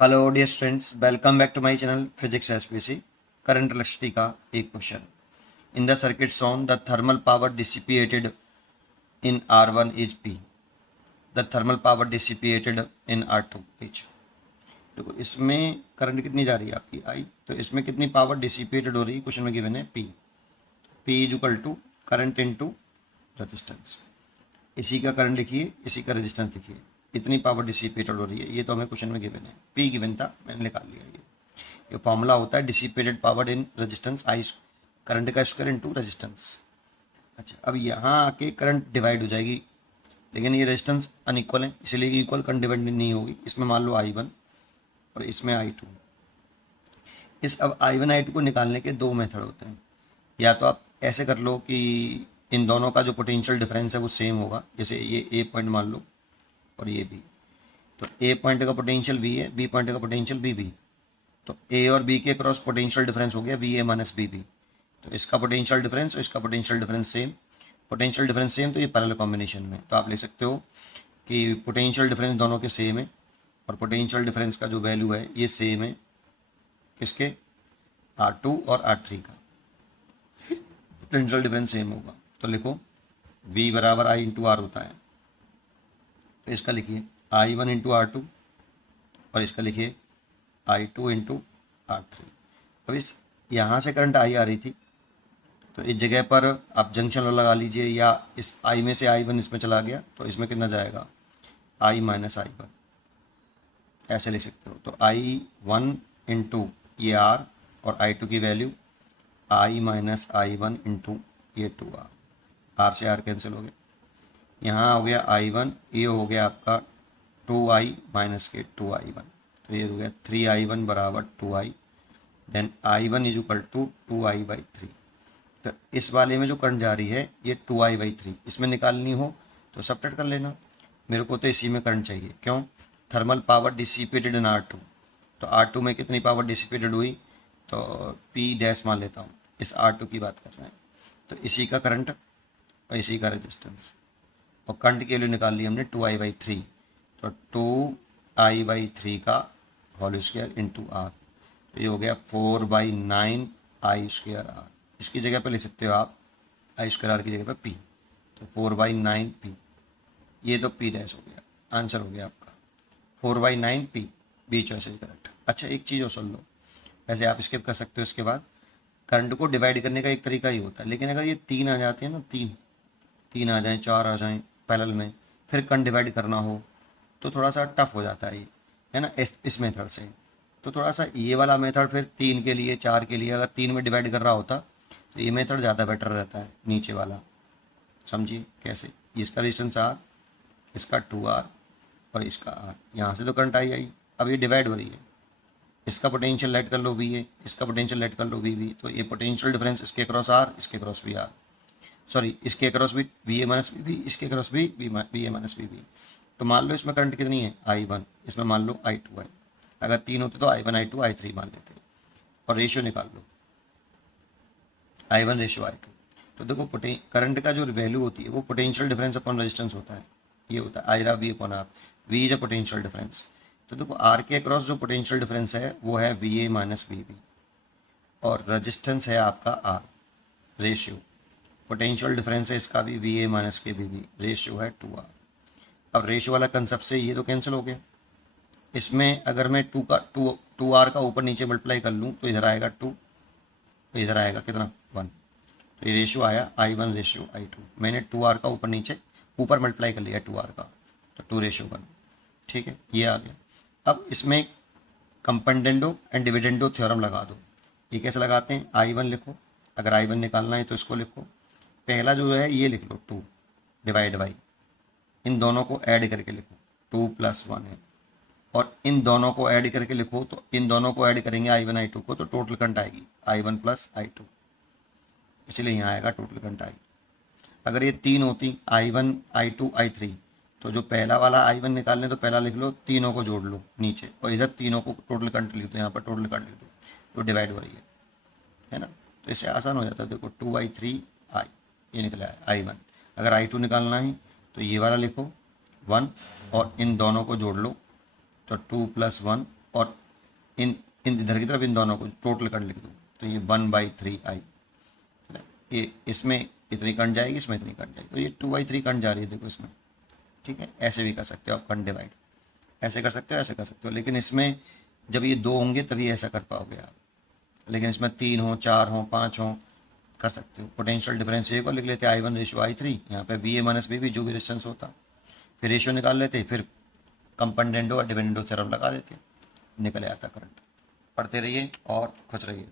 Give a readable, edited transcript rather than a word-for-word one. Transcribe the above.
Hello dear students, welcome back to my channel physics SPC. Current electricity का एक question. In the circuit shown the thermal power dissipated in R1 is P। The thermal power dissipated in R2 is. देखो इसमें current कितनी जा रही है आपकी I, तो इसमें कितनी पावर डिसिपिएटेड हो रही है क्वेश्चन में गिवन है P। P is equal to current into resistance. इसी का करंट लिखिए, इसी का रेजिस्टेंस लिखिए, इतनी पावर डिसिपेटेड हो रही है। ये तो हमें क्वेश्चन में गिवन है, पी गिवन था, मैंने निकाल लिया। ये फॉर्मूला होता है dissipated power in resistance I, current का स्क्वायर इनटू रेजिस्टेंस। अच्छा, अब यहाँ आके करंट डिवाइड हो जाएगी, लेकिन ये रेजिस्टेंस अनइक्वल है, इसलिए इक्वल करंट डिवाइड नहीं होगी। इसमें मान लो I1 और इसमें I2। अब I1 I2 को निकालने के दो मेथड होते हैं। या तो आप ऐसे कर लो कि इन दोनों का जो पोटेंशियल डिफरेंस है वो सेम होगा, जैसे ये ए पॉइंट मान लो और ये बी। तो ए पॉइंट का पोटेंशियल वी है, बी पॉइंट का पोटेंशियल बी बी। तो ए और बी के क्रॉस पोटेंशियल डिफरेंस हो गया V A minus B B. तो इसका पोटेंशियल डिफरेंस और इसका potential difference same. Potential difference same तो ये पैरेलल कॉम्बिनेशन में, तो आप ले सकते हो कि पोटेंशियल डिफरेंस दोनों के सेम है और पोटेंशियल डिफरेंस का जो वैल्यू है ये सेम है किसके, R2 और R3 का। पोटेंशियल डिफरेंस सेम होगा तो लिखो V बराबर I इंटू आर होता है। तो इसका लिखिए I1 इंटू R2 और इसका लिखिए I2 इंटू R3। अब इस यहाँ से करंट I आ रही थी, तो इस जगह पर आप जंक्शन लॉ लगा लीजिए, या इस I में से I1 इसमें चला गया तो इसमें कितना जाएगा, I माइनस I1, ऐसे लिख सकते हो। तो I1 इंटू ये R और I2 की value I minus I1 into ये 2R। R से R कैंसिल हो गया, यहाँ हो गया I1, ये हो गया आपका 2I माइनस के 2I1, तो ये हो गया 3I1 बराबर 2I। Then I1 is equal to 2I/3। तो इस वाले में जो करंट जा रही है ये 2I/3, इसमें निकालनी हो तो सब्ट्रैक्ट कर लेना। मेरे को तो इसी में करंट चाहिए, क्यों, थर्मल पावर डिसिपेटेड इन R2। तो R2 में कितनी पावर डिसिपेटेड हुई, तो P डैश मान लेता हूँ, इस R2 की बात कर रहे हैं। तो इसी का करंट और इसी का रेजिस्टेंस, और करंट की वैल्यू निकाल ली हमने 2I/3। तो 2I/3 का होल स्क्वायर इंटू R, तो ये हो गया 4/9I²R। इसकी जगह पे ले सकते हो आप I²R की जगह पे P, तो 4/9P। ये तो P डैश हो गया, आंसर हो गया आपका 4/9P। B choice is correct. अच्छा, एक चीज़ और सुन लो, वैसे आप स्किप कर सकते हो। इसके बाद करंट को डिवाइड करने का एक तरीका ही होता है, लेकिन अगर ये तीन आ जाते हैं ना, तीन आ जाएं, चार आ जाएं पैरेलल में, फिर करंट डिवाइड करना हो तो थोड़ा सा टफ हो जाता है ये, है ना, इस मेथड से। तो थोड़ा सा ये वाला मेथड फिर तीन के लिए, चार के लिए, अगर तीन में डिवाइड कर रहा होता तो ये मेथड ज़्यादा बेटर रहता है, नीचे वाला। समझिए कैसे, इसका रेजिस्टेंस R, इसका 2R और इसका R, यहाँ से तो करंट आई। अब ये डिवाइड हो रही है, इसका पोटेंशियल लेट कर लो VA, इसका पोटेंशियल लेट कर लो VB। तो ये पोटेंशियल डिफरेंस इसके क्रॉस R, इसके क्रॉस VR, सॉरी इसके अक्रॉस भी VA माइनस VB, इसके अक्रॉस भी VA माइनस VB। तो मान लो इसमें करंट कितनी है I1, इसमें मान लो I2 है। अगर तीन होते तो I1 I2 I3 मान लेते, और रेशियो निकाल लो I1 रेशियो I2। तो देखो करंट का जो वैल्यू होती है वो पोटेंशियल डिफरेंस अपॉन रेजिस्टेंस होता है, ये होता है I V upon R। V is a potential difference. तो देखो R के अक्रॉस जो पोटेंशियल डिफरेंस है वो है VA माइनस VB, और रजिस्टेंस है आपका R। रेशियो पोटेंशियल डिफरेंस है इसका भी VA माइनस के VB, रेशियो है 2R। अब रेशियो वाला कंसेप्ट से ये तो कैंसिल हो गया। इसमें अगर मैं टू आर का ऊपर नीचे मल्टीप्लाई कर लूँ तो इधर आएगा 2, तो इधर आएगा कितना 1। तो ये रेशियो आया I1 रेशियो I2। मैंने 2R का ऊपर मल्टीप्लाई कर लिया 2R का, तो 2:1। ठीक है, ये आ गया। अब इसमें कंपेंडेंडो एंड डिविडेंडो थ्योरम लगा दो। ये कैसे लगाते हैं, I1 लिखो, अगर I1 निकालना है तो इसको लिखो, पहला जो है ये लिख लो 2 डिवाइड बाई, इन दोनों को ऐड करके लिखो 2 + 1 है, और इन दोनों को ऐड करके लिखो, तो इन दोनों को ऐड करेंगे I1 I2 को, तो टोटल करंट आएगी I1 + I2, इसलिए यहाँ आएगा टोटल करंट I। अगर ये तीन होती I1 I2 I3, तो जो पहला वाला I1 निकालने तो पहला लिख लो, तीनों को जोड़ लो नीचे, और इधर तीनों को टोटल करंट लिख दो, यहाँ पर टोटल करंट लिख दो, तो डिवाइड हो रही है ना। तो इससे आसान हो जाता है। देखो 2I3I, ये निकला है I1। अगर I2 निकालना है तो ये वाला लिखो 1, और इन दोनों को जोड़ लो, तो 2 + 1 और इन इधर की तरफ इन दोनों को टोटल करंट लिख दूँ तो ये 1/3 I। ये इसमें इतनी करंट जाएगी, इसमें इतनी करंट जाएगी, तो ये 2/3 करंट जा रही है देखो इसमें। ठीक है, ऐसे भी कर सकते हो आप करंट डिवाइड, ऐसे कर सकते हो, ऐसे कर सकते हो, लेकिन इसमें जब ये 2 होंगे तभी ऐसा कर पाओगे आप, लेकिन इसमें 3 हो, 4 हो, 5 हो, कर सकते हो। पोटेंशियल डिफरेंस ए को लिख लेते I1:I3, यहाँ पे VA-B जो भी रेजिस्टेंस होता, फिर रेशियो निकाल लेते, फिर कंपनडेंडो और डिविडेंडो थ्योरम लगा देते, निकल आता करंट। पढ़ते रहिए और खुश रहिए।